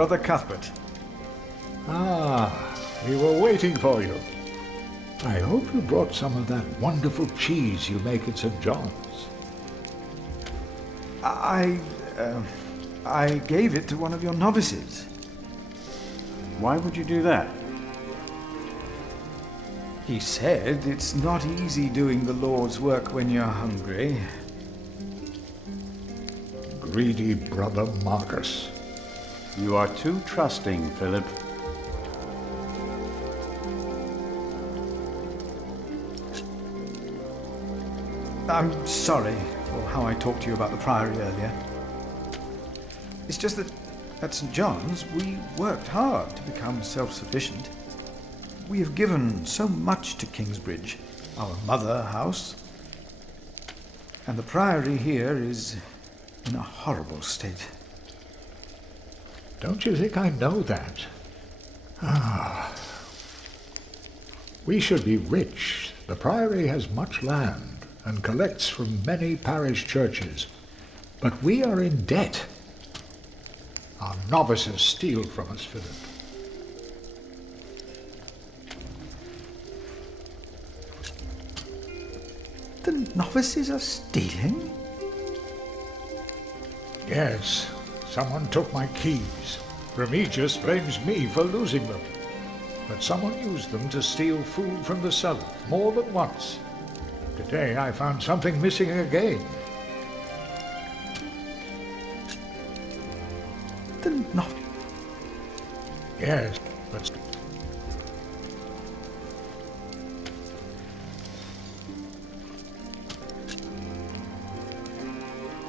Brother Cuthbert. Ah, we were waiting for you. I hope you brought some of that wonderful cheese you make at St. John's. I gave it to one of your novices. Why would you do that? He said it's not easy doing the Lord's work when you're hungry. Greedy brother Marcus. You are too trusting, Philip. I'm sorry for how I talked to you about the Priory earlier. It's just that at St. John's we worked hard to become self-sufficient. We have given so much to Kingsbridge, our mother house, and the Priory here is in a horrible state. Don't you think I know that? Ah. We should be rich. The Priory has much land and collects from many parish churches. But we are in debt. Our novices steal from us, Philip. The novices are stealing? Yes, someone took my keys. Remigius blames me for losing them. But someone used them to steal food from the cellar more than once. Today I found something missing again. The Yes, but...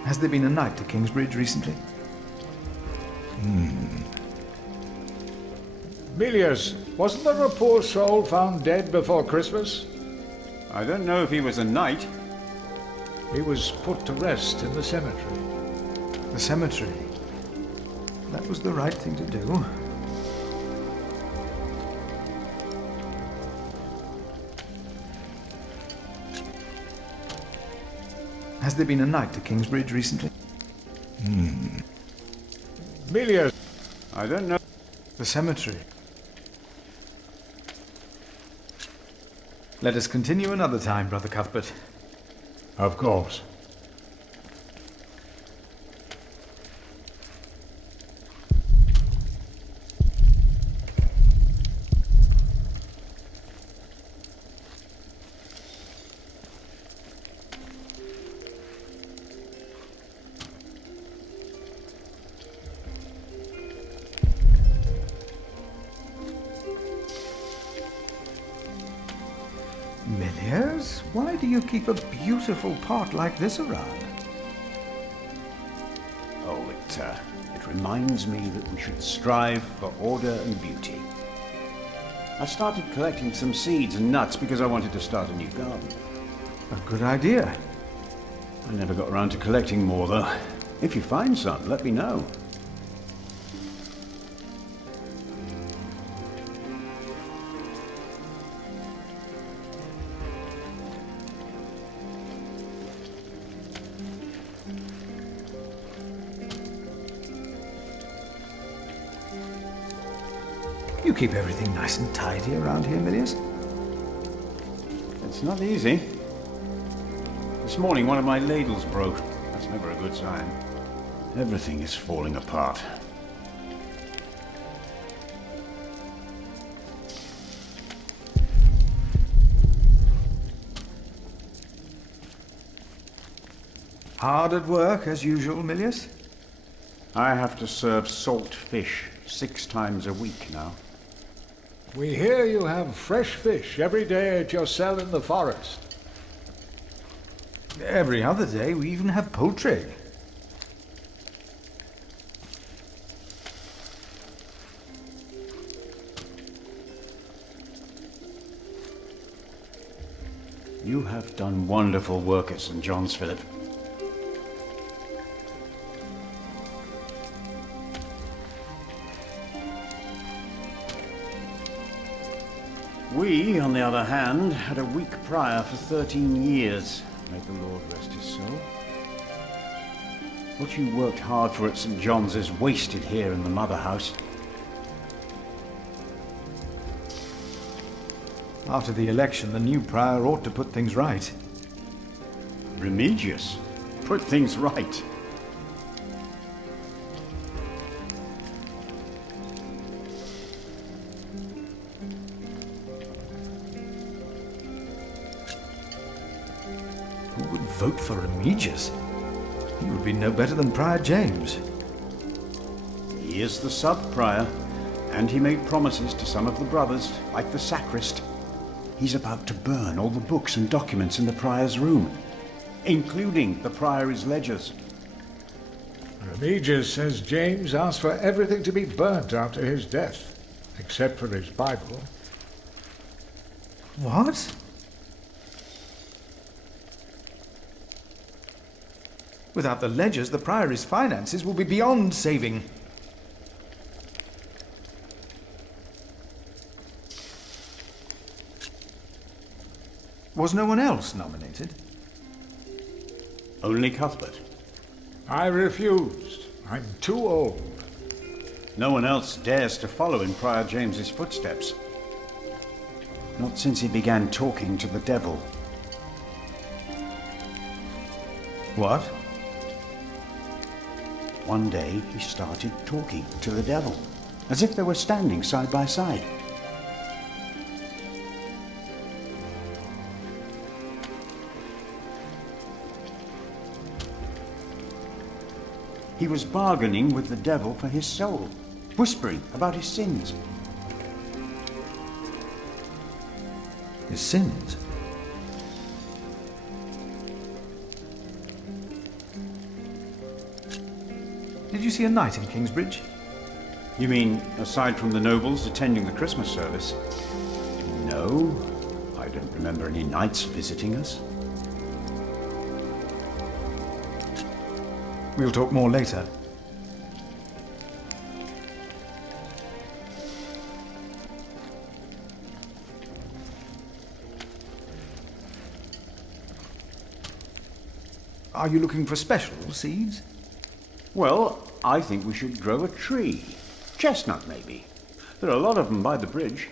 Has there been a night to Kingsbridge recently? Milius, wasn't there a poor soul found dead before Christmas? I don't know if he was a knight. He was put to rest in the cemetery. The cemetery. That was the right thing to do. Has there been a night to Kingsbridge recently? Milius, I don't know. The cemetery. Let us continue another time, Brother Cuthbert. of course. Milius, why do you keep a beautiful pot like this around? Oh, it reminds me that we should strive for order and beauty. I started collecting some seeds and nuts because I wanted to start a new garden. A good idea. I never got around to collecting more, though. If you find some, let me know. You keep everything nice and tidy around here, Milius. It's not easy. This morning one of my ladles broke. That's never a good sign. Everything is falling apart. Hard at work, as usual, Milius? I have to serve salt fish 6 times a week now. We hear you have fresh fish every day at your cell in the forest. Every other day, we even have poultry. You have done wonderful work at St. John's, Philip. We, on the other hand, had a weak prior for 13 years. May the Lord rest his soul. What you worked hard for at St. John's is wasted here in the mother house. After the election, the new prior ought to put things right. Remigius, put things right. Who would vote for Remigius? He would be no better than Prior James. He is the sub-prior, and he made promises to some of the brothers, like the sacrist. He's about to burn all the books and documents in the prior's room, including the priory's ledgers. Remigius says James asked for everything to be burnt after his death, except for his Bible. What? Without the ledgers, the priory's finances will be beyond saving. Was no one else nominated? Only Cuthbert. I refused. I'm too old. No one else dares to follow in Prior James's footsteps. Not since he began talking to the devil. What? One day he started talking to the devil, as if they were standing side by side. He was bargaining with the devil for his soul, whispering about his sins. His sins? Did you see a knight in Kingsbridge? You mean, aside from the nobles attending the Christmas service? No, I don't remember any knights visiting us. We'll talk more later. Are you looking for special seeds? Well, I think we should grow a tree. Chestnut, maybe. There are a lot of them by the bridge.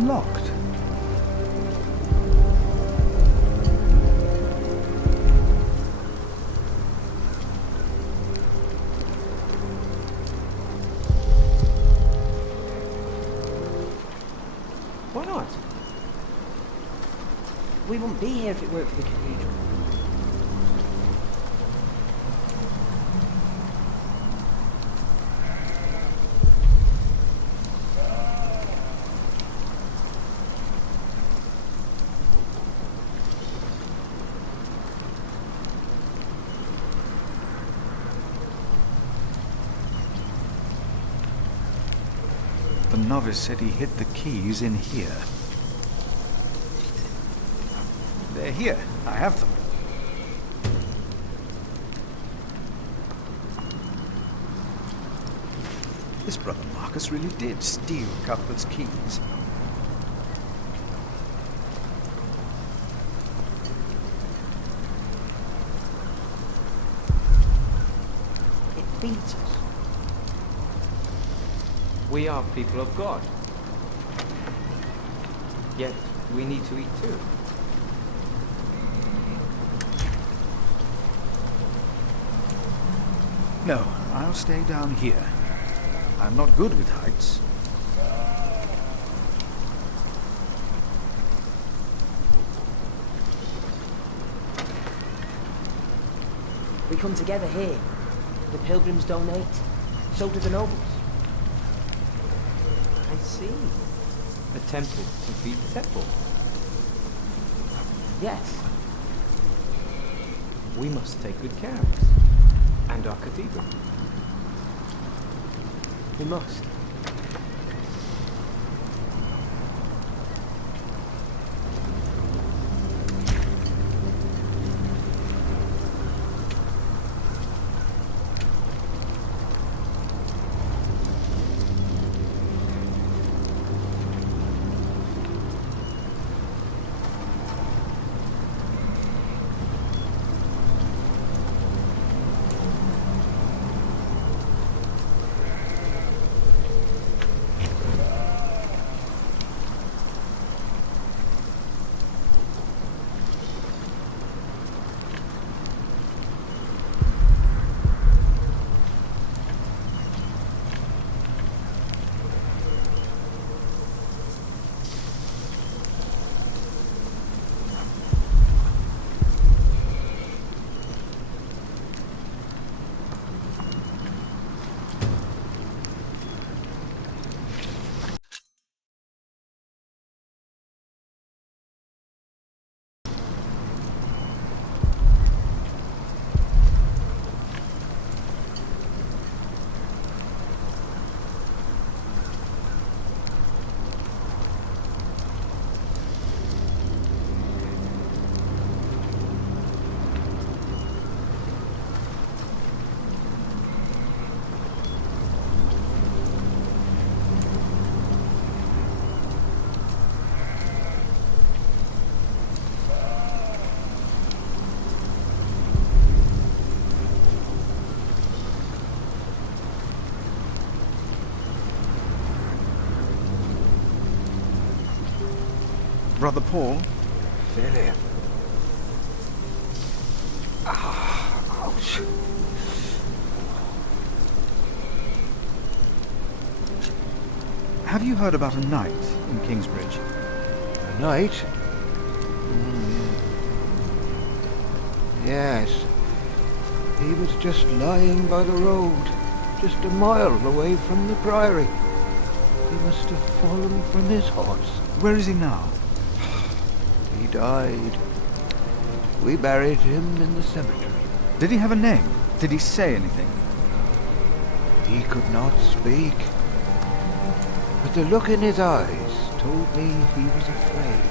Locked. Why not? We wouldn't be here if it weren't for the cathedral. The novice said he hid the keys in here. They're here. I have them. This brother Marcus really did steal Cuthbert's keys. It feeds us. We are people of God. Yet we need to eat too. No, I'll stay down here. I'm not good with heights. We come together here. The pilgrims donate. So do the nobles. I see. A temple to feed the temple. Yes. We must take good care of this. And our cathedral. We must. Brother Paul? Philip. Ouch. Have you heard about a knight in Kingsbridge? A knight? Yes. He was just lying by the road, just a mile away from the priory. He must have fallen from his horse. Where is he now? He died. We buried him in the cemetery. Did he have a name? Did he say anything? He could not speak. But the look in his eyes told me he was afraid.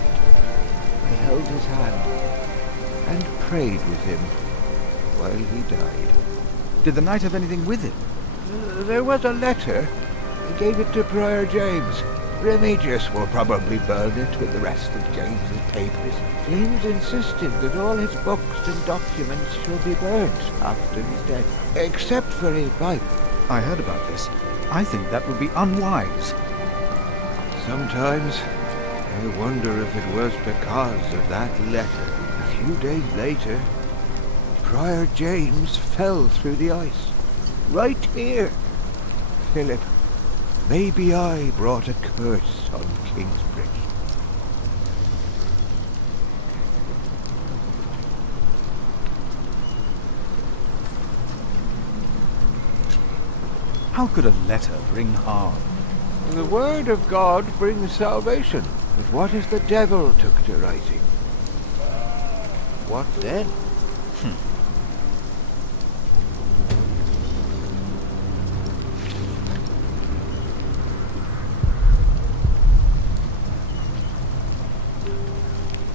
I held his hand and prayed with him while he died. Did the knight have anything with him? There was a letter. I gave it to Prior James. Remigius will probably burn it with the rest of James's papers. James insisted that all his books and documents shall be burnt after his death, except for his Bible. I heard about this. I think that would be unwise. Sometimes I wonder if it was because of that letter. A few days later, Prior James fell through the ice. Right here. Philip, maybe I brought a curse on Kingsbridge. How could a letter bring harm? The word of God brings salvation. But what if the devil took to writing? What then?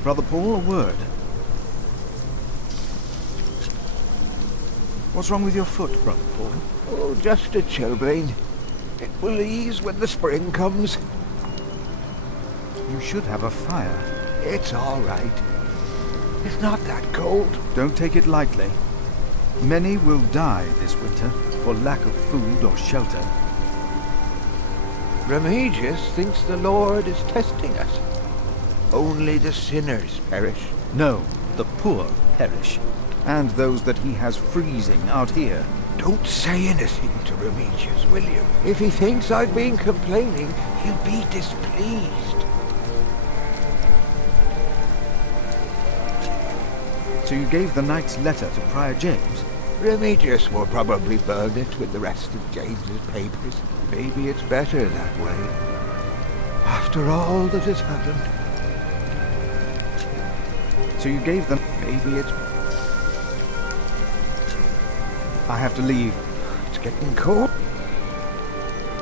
Brother Paul, a word. What's wrong with your foot, Brother Paul? Oh, just a chilblain. It will ease when the spring comes. You should have a fire. It's all right. It's not that cold. Don't take it lightly. Many will die this winter for lack of food or shelter. Remigius thinks the Lord is testing us. Only the sinners perish. No, the poor perish, and those that he has freezing out here. Don't say anything to Remigius, will you? If he thinks I've been complaining, he'll be displeased. So you gave the knight's letter to Prior James? Remigius will probably burn it with the rest of James's papers. Maybe it's better that way. After all that has happened, So you gave them... maybe I have to leave. it's getting cold.